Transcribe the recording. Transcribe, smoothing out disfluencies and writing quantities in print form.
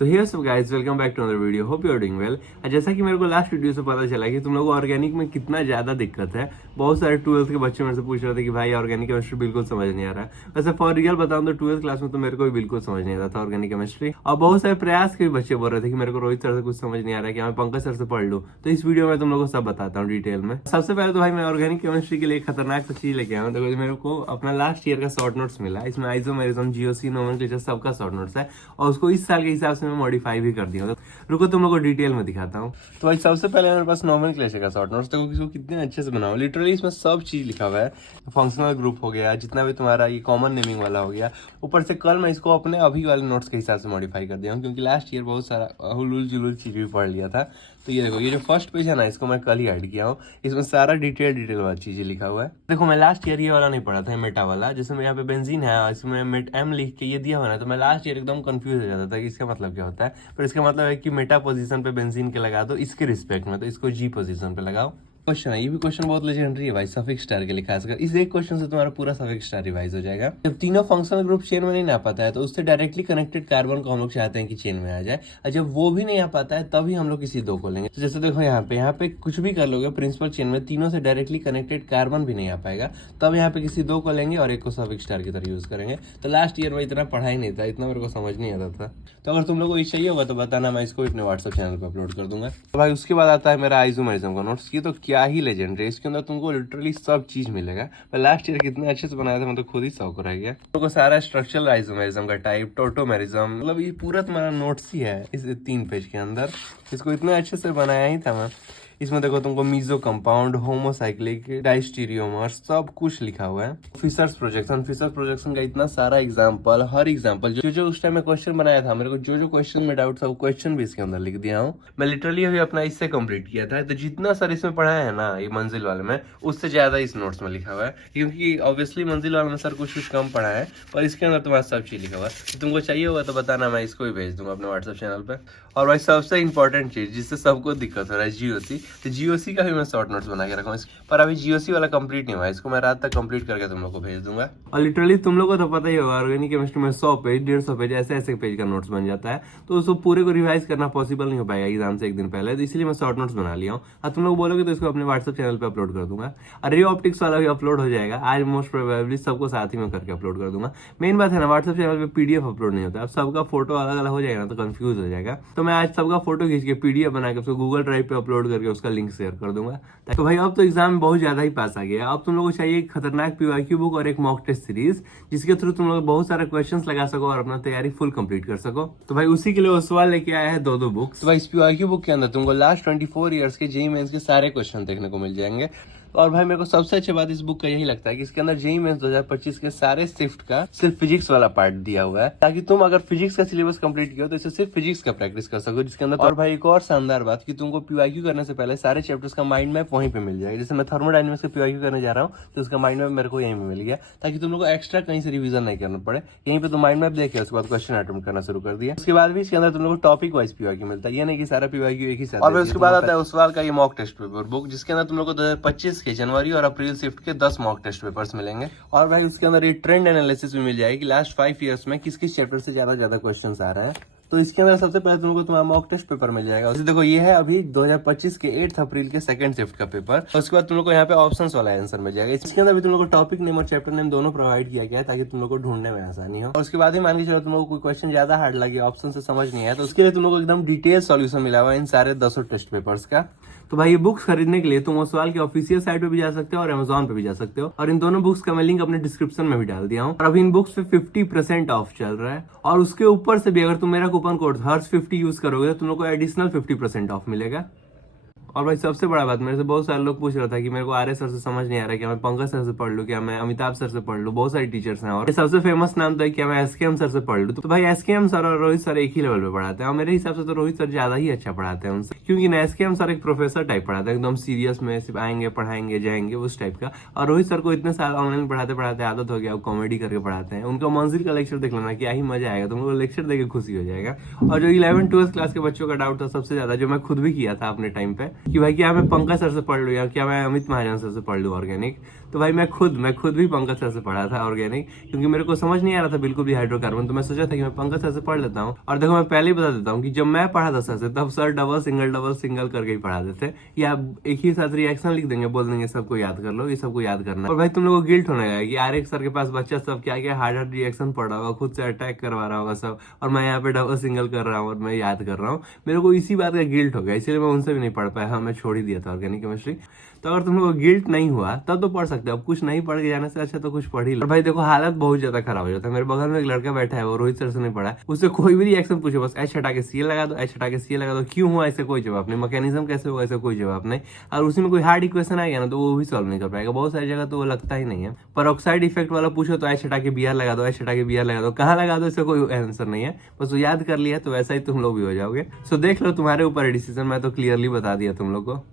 तो हियर सब guys, welcome back to another video. Hope you are doing well. जैसा कि मेरे को लास्ट वीडियो से पता चला कि तुम लोगों को ऑर्गेनिक में कितना ज्यादा दिक्कत है। बहुत सारे 12th के बच्चे मेरे से पूछ रहे थे कि भाई ऑर्गेनिक केमिस्ट्री बिल्कुल समझ नहीं आ रहा है। वैसे फॉर रियल बताऊं तो 12th क्लास में तो मेरे को भी बिल्कुल समझ नहीं आता था ऑर्गेनिक केमिस्ट्री। और बहुत सारे प्रयास के भी बच्चे बोल रहे थे कि मेरे को रोहित सर से कुछ समझ नहीं आ रहा है, कि मैं पंकज सर से पढ़ लूं। तो इस वीडियो में तुम लोगों को सब बताता हूँ डिटेल में। सबसे पहले तो भाई मैं ऑर्गेनिक केमिस्ट्री के लिए खतरनाक सा चीज लेके आया हूँ। देखो, मेरे को अपना लास्ट ईयर का शॉर्ट नोट्स मिला। इसमें आइसोमेरिज्म, जीओसी, नोमेनक्लेचर सबका शॉर्ट नोट्स है और उसको इस साल के हिसाब से मैं मॉडिफाई भी कर दिया हूँ। रुको तुम लोग को डिटेल में दिखाता हूँ। तो भाई सबसे पहले मेरे पास नोमेनक्लेचर का शॉर्ट नोट्स। देखो इसको कितने अच्छे से बनाओ। लिटरली इसमें सब चीज लिखा हुआ है। फंक्शनल ग्रुप हो गया, जितना भी तुम्हारा ये कॉमन नेमिंग वाला हो गया। ऊपर से कल मैं इसको अपने अभी वाले नोट्स के हिसाब से मॉडिफाई कर दिया हूँ, क्योंकि लास्ट ईयर बहुत सारा हुलूल जुलूल चीज भी पढ़ लिया था। तो ये देखो, ये जो फर्स्ट पेज है ना, इसको मैं कल ही ऐड किया हूँ। इसमें सारा डिटेल वाला चीजें लिखा हुआ है। देखो मैं लास्ट ईयर ये वाला नहीं पढ़ा था, मेटा वाला। जैसे मैं यहाँ पे बेंजीन है, इसमें मेट एम लिख के ये दिया हुआ ना, तो मैं लास्ट ईयर एकदम कंफ्यूज हो जाता था कि इसका मतलब क्या होता है। पर इसका मतलब है कि मेटा पोजीशन पे बेंजीन के लगा दो इसके रिस्पेक्ट में, तो इसको जी पोजीशन पे लगाओ। क्वेश्चन है, ये भी क्वेश्चन बहुत लेजेंडरी है भाई। सफिक्स स्टार के लिए खासकर इस एक क्वेश्चन से तुम्हारा पूरा सफिक्स स्टार रिवाइज हो जाएगा। जब तीनों फंक्शनल ग्रुप चेन में नहीं आ पाता है, तो उससे डायरेक्टली कनेक्टेड कार्बन को हम लोग चाहते हैं कि चेन में आ जाए। और जब वो भी नहीं आ पाता है, तभी हम लोग किसी दो को लेंगे। तो जैसे देखो यहाँ पे कुछ भी कर लोगे प्रिंसिपल चेन में, तीनों से डायरेक्टली कनेक्टेड कार्बन भी नहीं आ पाएगा, तब यहाँ पे किसी दो को लेंगे और एक को सफिक्स स्टार की तरह यूज करेंगे। तो लास्ट ईयर में इतना पढ़ा ही नहीं था, इतना मेरे को समझ नहीं आता था। तो अगर तुम लोग को ये चाहिए होगा तो बताना, मैं इसको अपने व्हाट्सएप चैनल पर अपलोड कर दूंगा। तो भाई उसके बाद आता है मेरा आइसोमेरिज्म का नोट्स। ये तो क्या ही लेजेंडरी, इसके अंदर तुमको लिटरली सब चीज मिलेगा। मैं लास्ट ईयर कितने अच्छे से बनाया था, मैं तो खुद ही शौक रह गया। तुमको सारा स्ट्रक्चरल आइसोमेरिज्म का टाइप, टोटोमेरिज्म, मतलब ये पूरा तुम्हारा नोट्स ही है इस 3 पेज के अंदर। इसको इतने अच्छे से बनाया ही था मैं। इसमें देखो तुमको मीजो कंपाउंड, होमोसाइक्लिक, डाइस्टीरियोमर सब कुछ लिखा हुआ है। फिशर्स प्रोजेक्शन का इतना सारा एग्जांपल, हर एग्जांपल जो उस टाइम में क्वेश्चन बनाया था, मेरे को जो क्वेश्चन में डाउट था वो क्वेश्चन भी इसके अंदर लिख दिया हूँ। मैं लिटरली अभी अपना इससे कंप्लीट किया था। तो जितना सर इसमें पढ़ाया है ना ये मंजिल वाले में, उससे ज्यादा इस नोट्स में लिखा हुआ है, क्योंकि ऑब्वियसली मंजिल वाले में सर कुछ कम पढ़ा है, पर इसके अंदर तुम्हारा सब चीज लिखा हुआ है। तो तुमको चाहिए होगा तो बताना, मैं इसको भी भेज दूंगा अपने व्हाट्सएप चैनल पे। और भाई सबसे इंपॉर्टेंट चीज जिससे सबको दिक्कत हो रहा है, जीओसी। तो जीओसी का भी मैं शॉर्ट नोट्स बना के रखा हूँ, पर अभी जीओसी वाला कंप्लीट नहीं हुआ, इसको मैं रात तक कंप्लीट करके तुम लोग को भेज दूंगा। और लिटरली तुम लोग को तो पता ही होगा, ऑर्गेनिक केमिस्ट्री में 100 पेज, 150 पेज ऐसे पेज का नोट्स बन जाता है। तो उसको पूरे को रिवाइज करना पॉसिबल नहीं हो पाएगा एग्जाम से एक दिन पहले, तो इसलिए मैं शॉर्ट नोट्स बना लिया हूँ। और तुम लोग बोलोगे तो इसको अपने व्हाट्सएप चैनल पर अपलोड कर दूंगा। और रे ऑप्टिक्स वाला भी अपलोड हो जाएगा आज, मोस्ट प्रोबेबली सबको साथ ही में करके अपलोड कर दूंगा। मेन बात है ना, व्हाट्सएप चैनल पे पीडीएफ अपलोड नहीं होता। अब सबका फोटो अलग अलग हो जाएगा ना, तो कंफ्यूज हो जाएगा। तो मैं आज सबका फोटो खींच के पीडीएफ बना के उसको गूगल ड्राइव पे अपलोड करके उसका लिंक शेयर कर दूंगा। तो भाई अब तो एग्जाम में बहुत ज्यादा ही पास आ गया। अब तुम लोगों को चाहिए एक खतरनाक पीवाईक्यू बुक और एक मॉक टेस्ट सीरीज, जिसके थ्रू तुम लोग बहुत सारे क्वेश्चंस लगा सको और अपना तैयारी फुल कंप्लीट कर सको। तो भाई उसी के लिए ओसवाल लेके आया है दो बुक्स। तो भाई इस पीवाईक्यू बुक के अंदर तुमको लास्ट 24 ईयर्स के जेईई मेंस के सारे क्वेश्चन देखने को मिल जाएंगे। और भाई मेरे को सबसे अच्छी बात इस बुक का यही लगता है कि इसके अंदर जेईई मेंस 2025 के सारे शिफ्ट का सिर्फ फिजिक्स वाला पार्ट दिया हुआ है, ताकि तुम अगर फिजिक्स का सिलेबस कंप्लीट किया तो इसे सिर्फ फिजिक्स का प्रैक्टिस कर सको जिसके अंदर। और भाई एक और शानदार बात कि तुमको पीवाईक्यू करने से पहले सारे चैप्टर्स का माइंड मैप वहीं पे मिल जाएगा। जैसे मैं थर्मोडायनेमिक्स का पीवाईक्यू करने जा रहा हूँ, तो उसका माइंड मैप मेरे को यहीं पे मिल गया, ताकि तुम लोग को एक्स्ट्रा कहीं से रिवीजन नहीं करना पड़े। यहीं पे तुम माइंड मैप देखे उसके बाद क्वेश्चन अटेम्प्ट करना शुरू कर दिया। उसके बाद भी इसके अंदर तुम लोग को टॉपिक वाइज पीवाईक्यू मिलता है, ये नहीं कि सारा पीवाईक्यू एक ही साथ। और उसके बाद आता है उस सवाल का ये मॉक टेस्ट पेपर बुक, जिसके अंदर तुम लोग को 2025 के जनवरी और अप्रैल शिफ्ट के 10 मॉक टेस्ट पेपर्स मिलेंगे। और भाई उसके अंदर ये ट्रेंड एनालिसिस भी मिल जाएगी कि लास्ट 5 इयर्स में किस चैप्टर से ज्यादा क्वेश्चंस आ रहे हैं। तो इसके अंदर सबसे पहले तुमको तुम्हारा मॉक टेस्ट पेपर मिल जाएगा। देखो ये है अभी 2025 के 8 अप्रैल के सेकंड शिफ्ट का पेपर। और उसके बाद तुम लोग को यहाँ पे ऑप्शंस वाला आंसर मिल जाएगा। इसके अंदर भी तुम लोग को टॉपिक नेम और चैप्टर नेम दोनों प्रोवाइड किया गया है, ताकि तुम लोग को ढूंढने में आसानी हो। और उसके बाद ही मान के चलो तुम लोग को कोई क्वेश्चन ज्यादा हार्ड लगे, ऑप्शन से समझ नहीं आया, तो उसके लिए तुम लोग को एकदम डिटेल सॉल्यूशन मिला हुआ है इन सारे 10 टेस्ट पेपर्स का। तो भाई ये बुक्स खरीदने के लिए तुम ओसवाल के ऑफिशियल साइट पे भी जा सकते हो और अमेजोन पे भी जा सकते हो। और इन दोनों बुक्स का मैं लिंक अपने डिस्क्रिप्शन में भी डाल दिया हूँ। और अभी इन बुक्स पे 50% ऑफ चल रहा है। और उसके ऊपर से भी अगर तुम मेरा कूपन कोड हर्ष50 यूज करोगे तो तुम लोग को एडिशनल 50% ऑफ मिलेगा। और भाई सबसे बड़ा बात, मेरे से बहुत सारे लोग पूछ रहा था कि मेरे को आर्य सर से समझ नहीं आ रहा है, क्या मैं पंकज सर से पढ़ लूं, क्या मैं अमिताभ सर से पढ़ लूं। बहुत सारे टीचर्स हैं और सबसे फेमस नाम तो है क्या मैं एसकेएम सर से पढ़ लूं। तो भाई एसकेएम सर और रोहित सर एक ही लेवल पे पढ़ाते हैं, और मेरे हिसाब से तो रोहित सर ज्यादा ही अच्छा पढ़ाते हैं उनसे, क्योंकि एसकेएम सर एक प्रोफेसर टाइप पढ़ाते हैं, एकदम सीरियस में, सिर्फ आएंगे पढ़ाएंगे जाएंगे उस टाइप का। और रोहित सर को इतने साल ऑनलाइन पढ़ाते आदत हो गया, अब कॉमेडी करके पढ़ाते हैं। उनका मंजिल का लेक्चर देख लेना, क्या ही मजा आएगा, तुमको लेक्चर देकर खुशी हो जाएगा। और जो 11th 12th क्लास के बच्चों का डाउट था सबसे ज्यादा, जो मैं खुद भी किया था अपने टाइम पे, कि भाई क्या मैं पंकज सर से पढ़ लूं या क्या मैं अमित महाजन सर से पढ़ लूं ऑर्गेनिक, तो भाई मैं खुद भी पंकज सर से पढ़ा था ऑर्गेनिक, क्योंकि मेरे को समझ नहीं आ रहा था बिल्कुल भी हाइड्रोकार्बन। तो मैं सोचा था कि मैं पंकज सर से पढ़ लेता हूँ। और देखो मैं पहले ही बता देता हूँ कि जब मैं पढ़ा था सर से, तब सर डबल सिंगल करके ही पढ़ाते थे, या एक ही साथ रिएक्शन लिख देंगे, बोल देंगे सबको याद कर लो, ये सबको याद करना है। और भाई तुम लोगों को गिल्ट होने लगा कि यार एक सर के पास बच्चा सब क्या क्या हार्ड रिएक्शन पढ़ रहा होगा, खुद से अटैक करवा रहा होगा सब, और मैं यहाँ पे डबल सिंगल कर रहा हूँ और मैं याद कर रहा हूँ। मेरे को इसी बात का गिल्ट हो गया, इसलिए मैं उनसे भी नहीं पढ़ पाया। हाँ, मैं छोड़ ही दिया था ऑर्गेनिक केमिस्ट्री। तो अगर तुम लोग को गिल्ट नहीं हुआ तब तो पढ़ सकते हो। अब कुछ नहीं पढ़ के जाने से अच्छा तो कुछ पढ़ ही लो। और भाई देखो हालत बहुत ज्यादा खराब हो जाता है। मेरे बगल में एक लड़का बैठा है, वो रोहित सर से नहीं पढ़ा है, उससे कोई भी रिएक्शन पूछे बस एच हटा के सी लगा दो, एच हटा के सी लगा दो, क्यों हुआ ऐसे कोई जवाब नहीं, मैकेनिज्म कैसे होगा ऐसे कोई जवाब नहीं। और उसी में कोई हार्ड इक्वेशन आएगा ना तो वो भी सॉल्व नहीं कर पाएगा। बहुत सारी जगह तो वो लगता ही नहीं है। पर ऑक्साइड इफेक्ट वाला पूछो तो एच हटा के बी आर लगा दो, एच हटा के बी आर लगा दो, कहाँ लगा दो, इसका कोई आंसर नहीं है। बस वो याद कर लिया तो वैसा ही तुम लोग भी हो जाओगे। सो देख लो, तुम्हारे ऊपर डिसीजन, मैं तो क्लियरली बता दिया तुम लोग को।